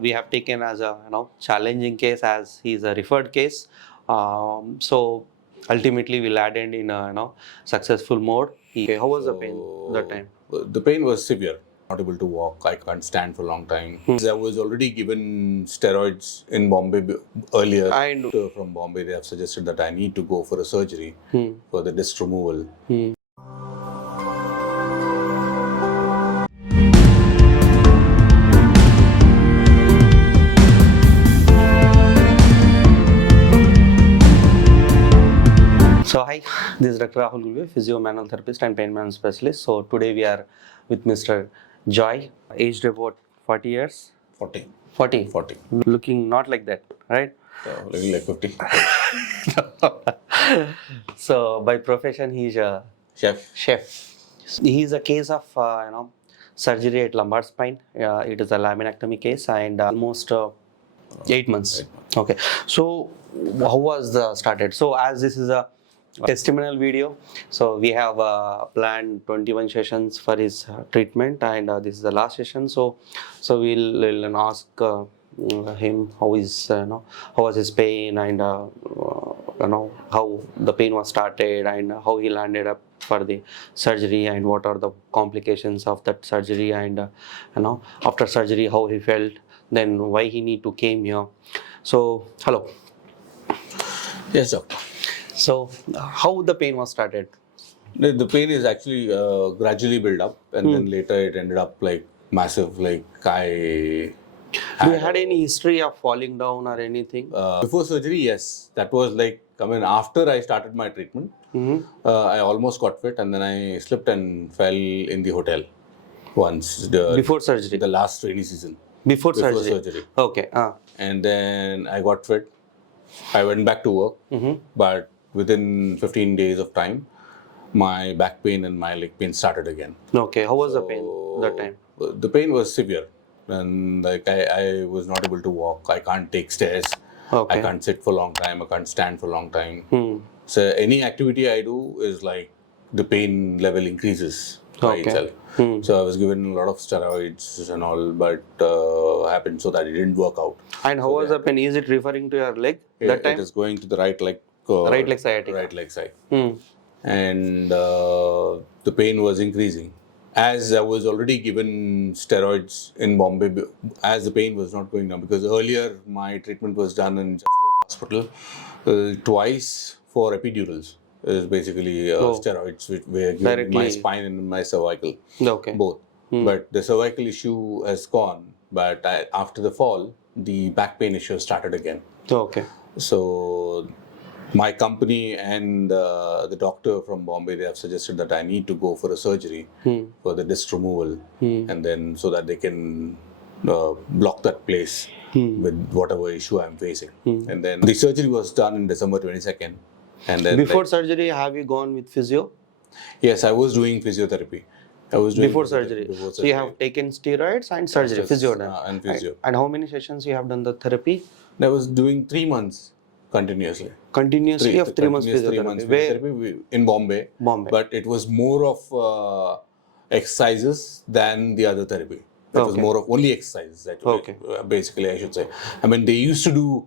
We have taken as a challenging case as he's a referred case. So ultimately we landed in a successful mode. Okay, how was the pain that time? The pain was severe. Not able to walk. I can't stand for a long time. I was already given steroids in Bombay earlier. And From Bombay, they have suggested that I need to go for a surgery for the disc removal. So hi, this is Dr. Rahul Gulve, physio manual therapist and pain management specialist. So today we are with Mr. Joy, aged about 40 years. 40. 40. 40. Looking not like that, right? Looking like 50. So by profession he's a chef. He is a case of surgery at lumbar spine. It is a laminectomy case and almost 8 months. Okay. So how was the started? So as this is a testimonial video, so we have planned 21 sessions for his treatment, and this is the last session. So we'll ask him how is how was his pain, and how the pain was started, and how he landed up for the surgery, and what are the complications of that surgery, and after surgery how he felt, then why he need to came here. So hello. Yes, doctor. So how the pain was started? The pain is actually gradually built up, and then later it ended up like massive. Like Do you had any history of falling down or anything? Before surgery, yes. That was like, after I started my treatment, I almost got fit, and then I slipped and fell in the hotel once. Before surgery? The last rainy season. Before surgery. Okay. And then I got fit. I went back to work, but within 15 days of time, my back pain and my leg pain started again. Okay. How was the pain that time? The pain was severe, and like I was not able to walk. I can't take stairs. Okay. I can't sit for a long time. I can't stand for a long time. So any activity I do is like the pain level increases by itself. So I was given a lot of steroids and all, but happened so that it didn't work out. And how was the pain? Is it referring to your leg that time? It is going to the right leg. Right leg sciatica. Right leg side. And the pain was increasing. As I was already given steroids in Bombay, as the pain was not going down, because earlier my treatment was done in hospital twice for epidurals. It is basically steroids which were given in my spine and my cervical. Okay. Both. But the cervical issue has gone. But after the fall, the back pain issue started again. Okay. So my company and the doctor from Bombay, they have suggested that I need to go for a surgery for the disc removal, and then so that they can block that place with whatever issue I'm facing. And then the surgery was done in December 22nd. And then before surgery, have you gone with physio? Yes, I was doing physiotherapy. I was doing before surgery. So you have taken steroids and surgery, physio done. And physio. And how many sessions you have done the therapy? I was doing 3 months continuously. Continuously of 3 months physiotherapy. 3 months physiotherapy in Bombay. But it was more of exercises than the other therapy. It was more of only exercises. Basically, I should say. I mean, they used to do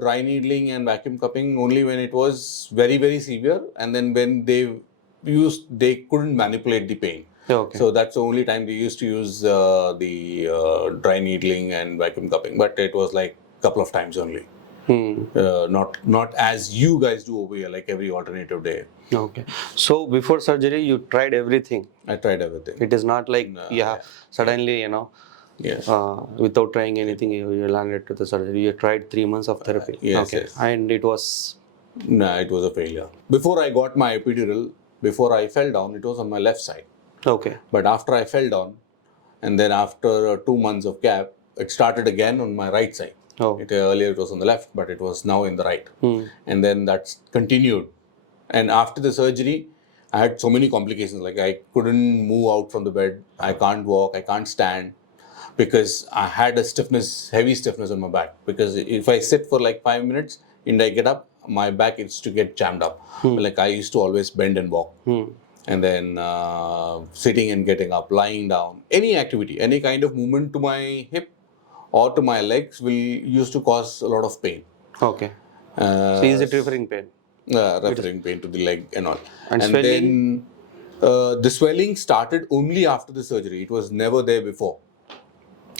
dry needling and vacuum cupping only when it was very, very severe, and then when they couldn't manipulate the pain. Okay. So that's the only time they used to use the dry needling and vacuum cupping, but it was like a couple of times only. Not as you guys do over here, like every alternative day. Okay. So before surgery, you tried everything. I tried everything. It is not like suddenly Yes. Without trying anything, you landed to the surgery. You tried 3 months of therapy. Yes. And it was. No, it was a failure. Before I got my epidural, before I fell down, it was on my left side. Okay. But after I fell down, and then after 2 months of gap, it started again on my right side. Earlier it was on the left, but it was now in the right. And then that's continued. And after the surgery, I had so many complications. Like I couldn't move out from the bed. I can't walk. I can't stand. Because I had a heavy stiffness on my back. Because if I sit for like 5 minutes and I get up, my back used to get jammed up. Like I used to always bend and walk. And then sitting and getting up, lying down, any activity, any kind of movement to my hip or to my legs used to cause a lot of pain. Okay. So is it referring pain? Referring pain to the leg and all. And And swelling? then the swelling started only after the surgery. It was never there before.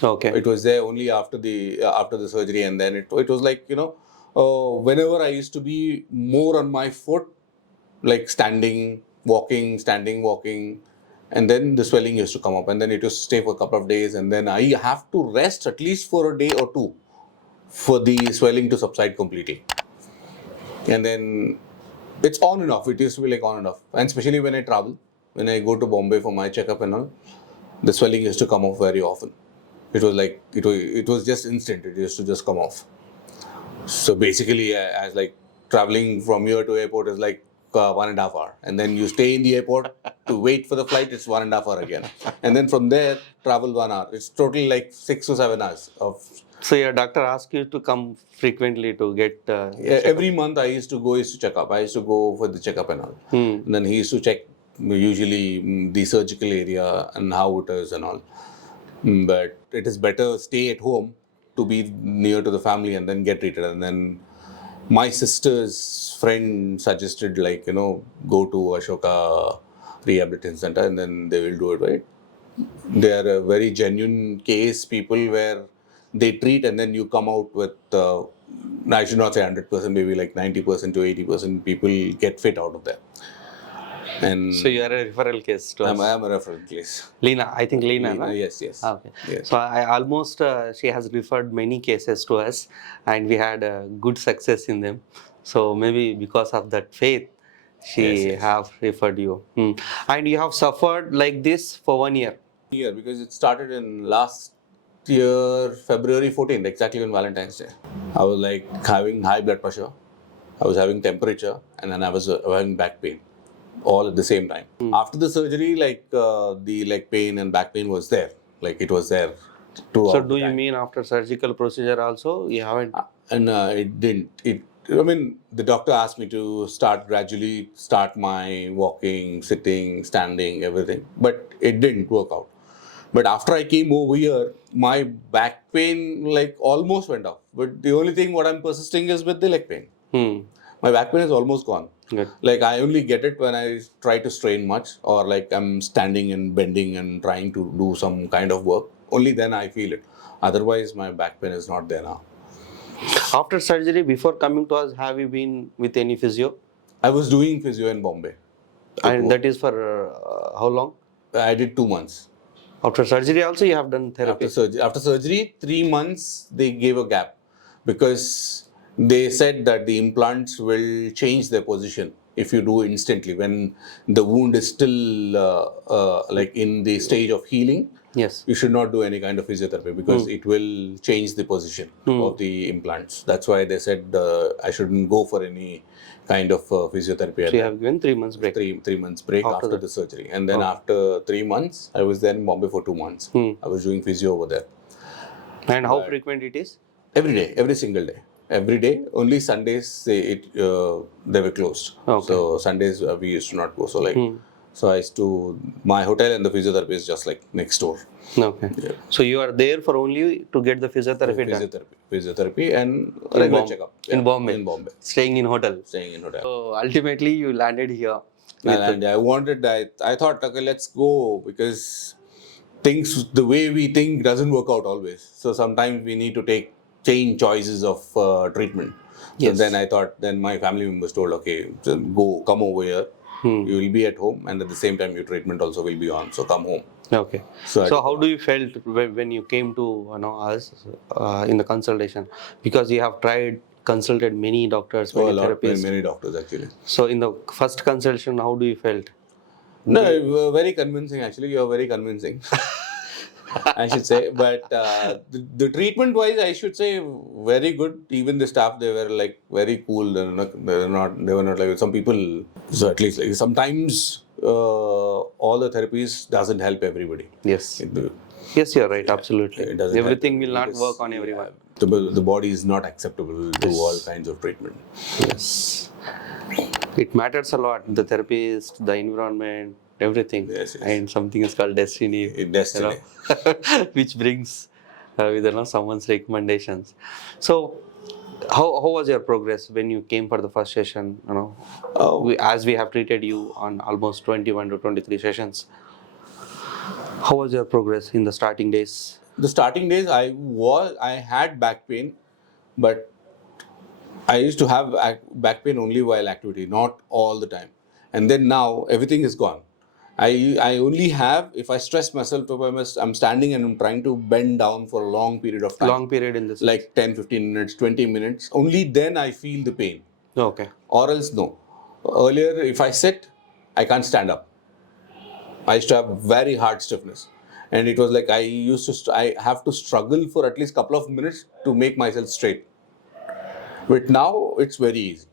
Okay. It was there only after the surgery, and then it was like, whenever I used to be more on my foot, like standing, walking, and then the swelling used to come up, and then it used to stay for a couple of days, and then I have to rest at least for a day or two for the swelling to subside completely. And then it's on and off. It used to be like on and off, and especially when I travel, when I go to Bombay for my checkup and all, the swelling used to come off very often. It was like it was just instant. It used to just come off. So basically, as like traveling from here to airport is like 1.5 hours, and then you stay in the airport to wait for the flight. It's 1.5 hours again, and then from there travel 1 hour. It's totally like 6 to 7 hours of. So your doctor asked you to come frequently to get Every month I used to check up. I used to go for the checkup and all. And then he used to check usually the surgical area and how it is and all. But it is better stay at home to be near to the family and then get treated. And then my sister's friend suggested, like, go to Ashoka Rehabilitation Center and then they will do it, right? They are a very genuine case, people where they treat and then you come out with, I should not say 100%, maybe like 90% to 80% people get fit out of that. And so you are a referral case to us. I am a referral case. Lena, I think Lena, no? Yes. Okay. Yes. So I almost, she has referred many cases to us and we had good success in them. So maybe because of that faith, she Yes. have referred you. And you have suffered like this for 1 year. Year, because it started in last year, February 14th, exactly on Valentine's Day. I was like having high blood pressure, I was having temperature, and then I was having back pain, all at the same time. After the surgery, like the leg pain and back pain was there, like it was there throughout. So do you mean after surgical procedure also you haven't? And it didn't. The doctor asked me to start my walking, sitting, standing, everything, but it didn't work out. But after I came over here, my back pain like almost went off. But the only thing what I'm persisting is with the leg pain. My back pain is almost gone. Good. Like I only get it when I try to strain much, or like I'm standing and bending and trying to do some kind of work. Only then I feel it. Otherwise, my back pain is not there now. After surgery, before coming to us, have you been with any physio? I was doing physio in Bombay. And that is for how long? I did 2 months. After surgery also you have done therapy? After surgery, 3 months they gave a gap because they said that the implants will change their position if you do instantly when the wound is still like in the stage of healing. Yes. You should not do any kind of physiotherapy because it will change the position of the implants. That's why they said I shouldn't go for any kind of physiotherapy. So you have given 3 months break? 3 months break after the surgery. And then after 3 months, I was there in Bombay for 2 months. I was doing physio over there. And how frequent it is? Every day, every single day. Every day, only Sundays they were closed. Okay. So Sundays we used to not go. So so I used to, my hotel and the physiotherapy is just like next door. Okay. Yeah. So you are there for only to get the physiotherapy done? Physiotherapy and regular checkup. Yeah, in Bombay? In Bombay. Staying in hotel? Staying in hotel. So ultimately you landed here? And I thought, okay, let's go because things, the way we think doesn't work out always. So sometimes we need to change choices of treatment. Yes. So then I thought, then my family members told, okay, so come over here. You will be at home and at the same time your treatment also will be on. So come home. Okay. So how do you felt when you came to us in the consultation? Because you have consulted many doctors, many therapists. Many doctors actually. So in the first consultation, how do you felt? No, very convincing actually. You are very convincing. I should say, but the treatment wise, I should say very good. Even the staff, they were like very cool. They were not like some people. So at least like sometimes all the therapies doesn't help everybody. Yes. Yes, you're right. Absolutely. Everything will not work on everyone. The body is not acceptable to all kinds of treatment. Yes. It matters a lot. The therapist, the environment, everything. Yes. And something is called destiny. Destiny. Which brings with someone's recommendations. So, how was your progress when you came for the first session? As we have treated you on almost 21 to 23 sessions. How was your progress in the starting days? The starting days, I had back pain, but I used to have back pain only while activity, not all the time. And then now everything is gone. I only have if I stress myself, if I'm standing and I'm trying to bend down for a long period of time. Long period in this. Like 10, 15 minutes, 20 minutes. Only then I feel the pain. Okay. Or else no. Earlier, if I sit, I can't stand up. I used to have very hard stiffness. And it was like I have to struggle for at least a couple of minutes to make myself straight. But now it's very easy.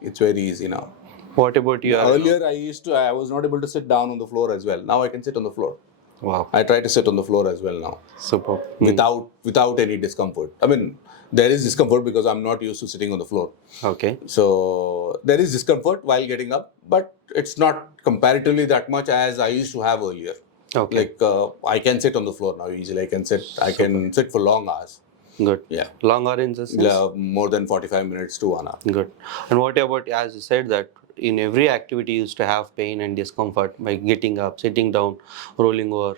It's very easy now. What about you? Earlier, I was not able to sit down on the floor as well. Now I can sit on the floor. Wow. I try to sit on the floor as well now. Super. Without any discomfort. I mean, there is discomfort because I'm not used to sitting on the floor. Okay. So there is discomfort while getting up, but it's not comparatively that much as I used to have earlier. Okay. Like I can sit on the floor now easily. I can sit for long hours. Good. Yeah. Long hour in the sense? Yeah, more than 45 minutes to 1 hour. Good. And what about, as you said, that in every activity you used to have pain and discomfort by getting up, sitting down, rolling over?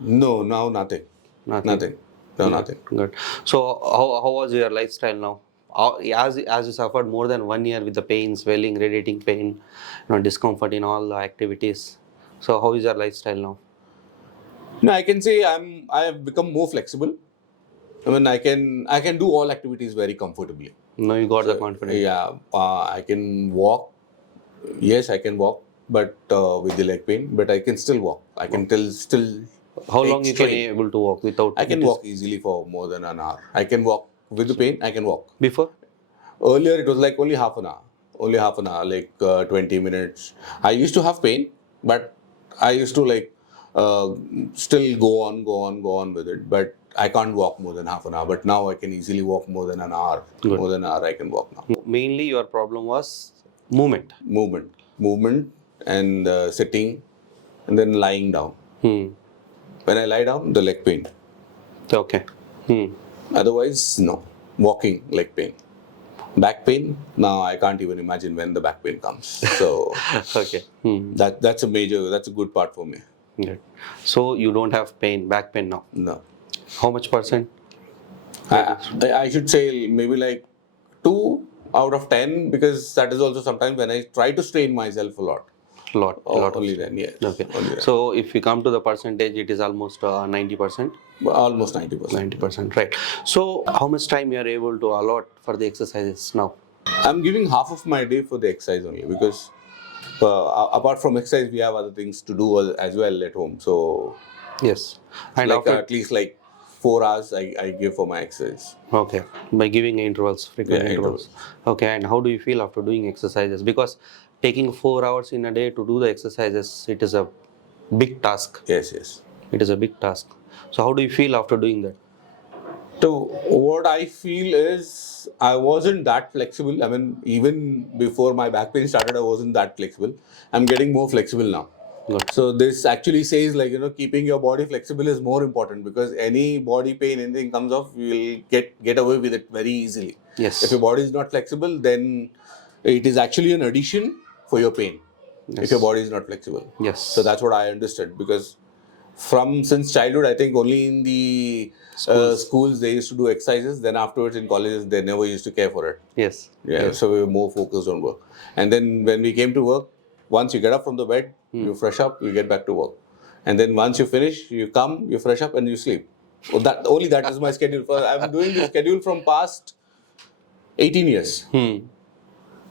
No, now nothing. Nothing. No, nothing. Good. So how was your lifestyle now? As you suffered more than 1 year with the pain, swelling, radiating pain, discomfort in all the activities. So how is your lifestyle now? No, I can say I have become more flexible. I mean, I can do all activities very comfortably. Now you got the confidence. Yeah, I can walk. Yes, I can walk, but with the leg pain. But I can still walk. I can still. How long you can able to walk without? I can walk easily for more than an hour. I can walk with the pain. I can walk. Before? Earlier, it was like only half an hour. Only half an hour, like 20 minutes. I used to have pain, but I used to still go on with it. But I can't walk more than half an hour. But now I can easily walk more than an hour. Good. More than an hour I can walk now. Mainly your problem was movement. Movement and sitting and then lying down. When I lie down, the leg pain. Okay. Otherwise, no. Walking, leg pain. Back pain, now I can't even imagine when the back pain comes. So, okay. That's a good part for me. Good. So, you don't have back pain now? No. How much percent? I should say maybe like 2 out of 10 because that is also sometimes when I try to strain myself a lot. Only then, yes. Okay. Only then. So, if we come to the percentage, it is almost 90%? Almost 90%. 90%, right. So, how much time you are able to allot for the exercises now? I'm giving half of my day for the exercise only because apart from exercise, we have other things to do as well at home. So, yes. And like at least like 4 hours I give for my exercise. Okay. By giving intervals, frequent intervals. Okay. And how do you feel after doing exercises? Because taking 4 hours in a day to do the exercises, it is a big task. Yes. It is a big task. So how do you feel after doing that? So what I feel is I wasn't that flexible. I mean, even before my back pain started, I wasn't that flexible. I'm getting more flexible now. Good. So this actually says keeping your body flexible is more important because any body pain, anything comes off, you will get away with it very easily. Yes. If your body is not flexible, then it is actually an addition for your pain. Yes. If your body is not flexible. Yes. So that's what I understood because since childhood, I think only in the schools they used to do exercises. Then afterwards in colleges, they never used to care for it. Yes. Yeah. Yes. So we were more focused on work. And then when we came to work, once you get up from the bed, you fresh up, you get back to work. And then once you finish, you come, you fresh up and you sleep. Well, that is my schedule. I'm doing this schedule from past 18 years.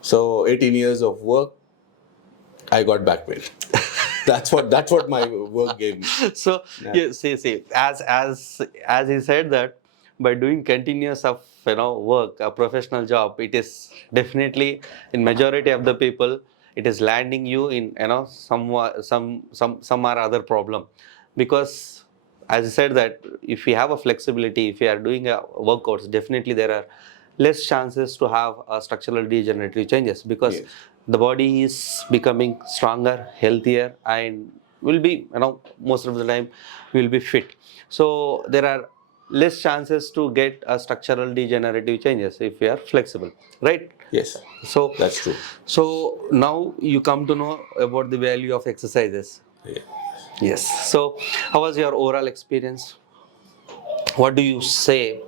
So 18 years of work, I got back pain. That's what my work gave me. So yeah. See, as he said that by doing continuous work, a professional job, it is definitely in majority of the people, it is landing you in some or other problem, because as I said that if you have a flexibility, if you are doing a workouts, definitely there are less chances to have structural degenerative changes because the body is becoming stronger, healthier, and will be most of the time will be fit. So there are less chances to get a structural degenerative changes if we are flexible, right? Yes, So that's true. So now you come to know about the value of exercises. Yeah. Yes. So how was your overall experience? What do you say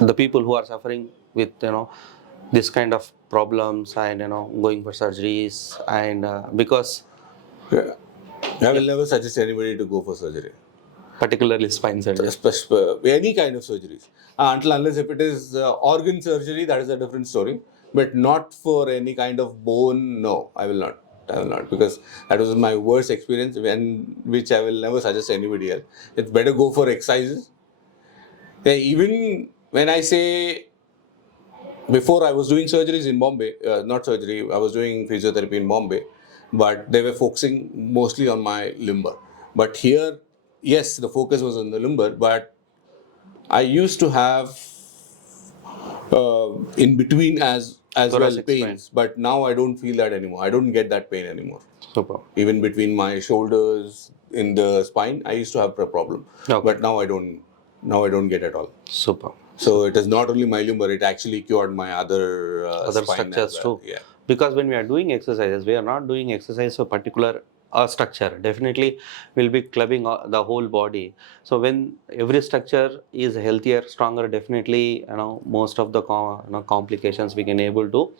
the people who are suffering with this kind of problems and going for surgeries and because Yeah. I will never suggest anybody to go for surgery. particularly spine surgery. Any kind of surgeries. Until unless if it is organ surgery, that is a different story. But not for any kind of bone, no, I will not. I will not, because that was my worst experience, and which I will never suggest anybody else. It's better go for exercises. Yeah, even when I say before I was doing surgeries in Bombay, not surgery, I was doing physiotherapy in Bombay, but they were focusing mostly on my lumbar. But here, yes, the focus was on the lumbar, but I used to have in between as well Thoracic pains, spine. but now I don't feel that anymore. I don't get that pain anymore. Super. Even between my shoulders in the spine, I used to have a problem, Okay. but now I don't. Now I don't get at all. Super. So it is not only my lumbar; it actually cured my other Other spine structures as well. too. Yeah. Because when we are doing exercises, we are not doing exercise for particular structure. Definitely, we'll be clubbing the whole body. So when every structure is healthier, stronger, definitely most of the complications we can able to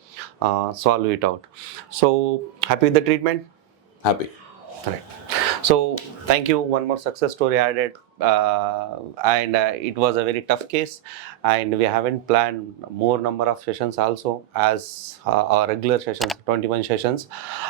solve it out. So happy with the treatment. Happy. Right. So thank you. One more success story added, and it was a very tough case, and we haven't planned more number of sessions also as our regular sessions, 21 sessions,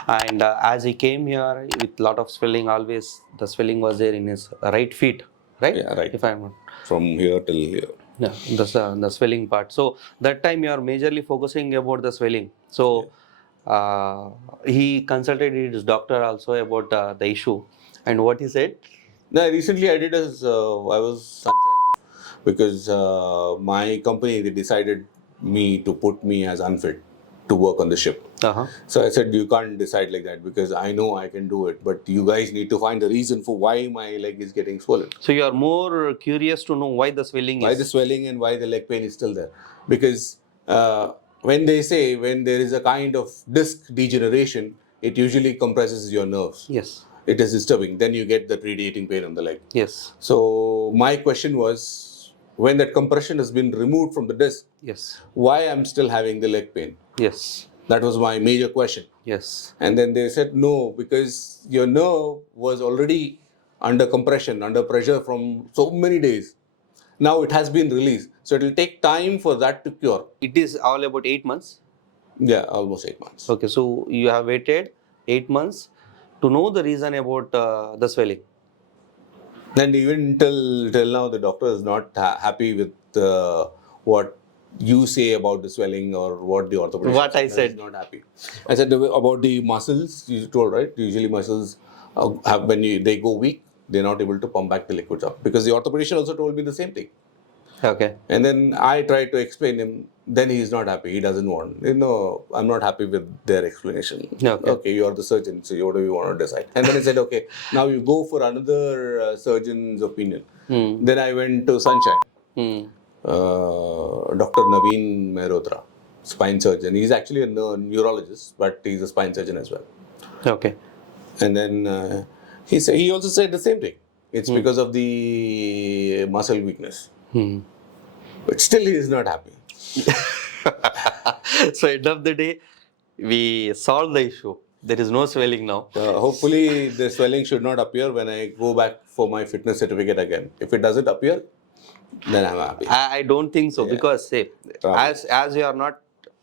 and as he came here with lot of swelling, always the swelling was there in his right feet, right? Yeah, right. If I'm not. From here till here. Yeah, the swelling part. So that time you are majorly focusing about the swelling. So he consulted his doctor also about the issue, and what he said. No, recently I did as I was sunshine because my company they decided me to put me as unfit to work on the ship. Uh-huh. So I said you can't decide like that because I know I can do it, but you guys need to find the reason for why my leg is getting swollen. So you are more curious to know why the swelling Why is. the swelling and why the leg pain is still there? Because when they say when there is a kind of disc degeneration, it usually compresses your nerves. Yes. It is disturbing. Then you get that radiating pain on the leg. Yes. So my question was, when that compression has been removed from the disc, Yes. why I'm still having the leg pain? Yes. That was my major question. Yes. And then they said, no, because your nerve was already under compression, under pressure from so many days. Now it has been released. So it will take time for that to cure. It is all about 8 months. Yeah, almost 8 months. Okay, so you have waited 8 months to know the reason about the swelling. And even till now, the doctor is not happy with what you say about the swelling or what the orthopedist What I said. said. Is not happy. I said about the muscles. You told right. Usually muscles have when they go weak, they're not able to pump back the liquids up because the orthopedist also told me the same thing. Okay. And then I tried to explain him. Then he's not happy. He doesn't want. I'm not happy with their explanation. Okay, you are the surgeon, so what do you want to decide? And then I said, okay, now you go for another surgeon's opinion. Then I went to Sunshine. Dr. Naveen Mehrotra, spine surgeon. He's actually a neurologist, but he's a spine surgeon as well. Okay. And then he also said the same thing. It's because of the muscle weakness. But still he is not happy. So end of the day, we solved the issue. There is no swelling now. Hopefully the swelling should not appear when I go back for my fitness certificate again. If it doesn't appear, then I'm happy. I don't think so, because say as you are not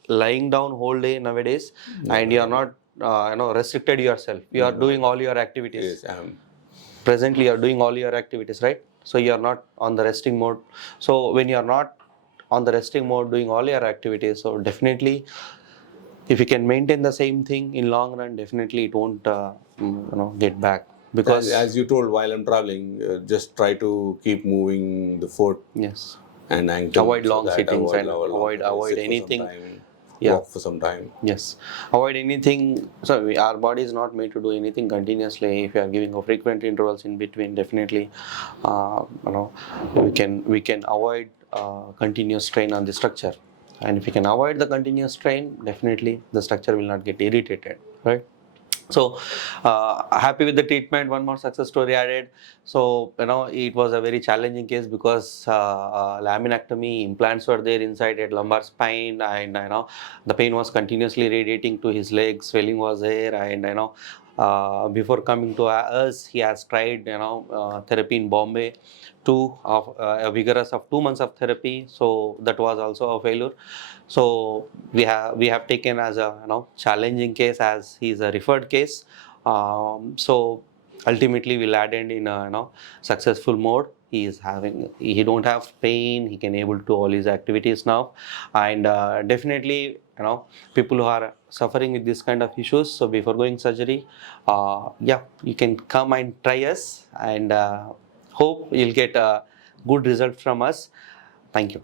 lying down whole day nowadays, and you are not restricted yourself. You are doing all your activities. Yes, I am. Presently, you are doing all your activities, right? So you are not on the resting mode. So when you are not on the resting mode, doing all your activities, so definitely, if you can maintain the same thing in long run, definitely it won't get back. Because as you told, while I'm traveling, just try to keep moving the foot yes, and ankle. avoid long so that sittings and avoid avoid sit for some anything. time. walk for some time. Yes, avoid anything. So our body is not made to do anything continuously. If you are giving a frequent intervals in between, definitely we can avoid continuous strain on the structure. And if you can avoid the continuous strain, definitely the structure will not get irritated, right? So happy with the treatment. One more success story added. So it was a very challenging case because laminectomy implants were there inside at lumbar spine, and the pain was continuously radiating to his legs, swelling was there, and before coming to us, he has tried therapy in Bombay, a vigorous of 2 months of therapy. So that was also a failure. So we have taken as a challenging case, as he is a referred case. So ultimately we landed in a successful mode. He don't have pain. He can able to do all his activities now, and definitely people who are suffering with this kind of issues. So before going surgery, you can come and try us, and hope you'll get a good result from us. Thank you.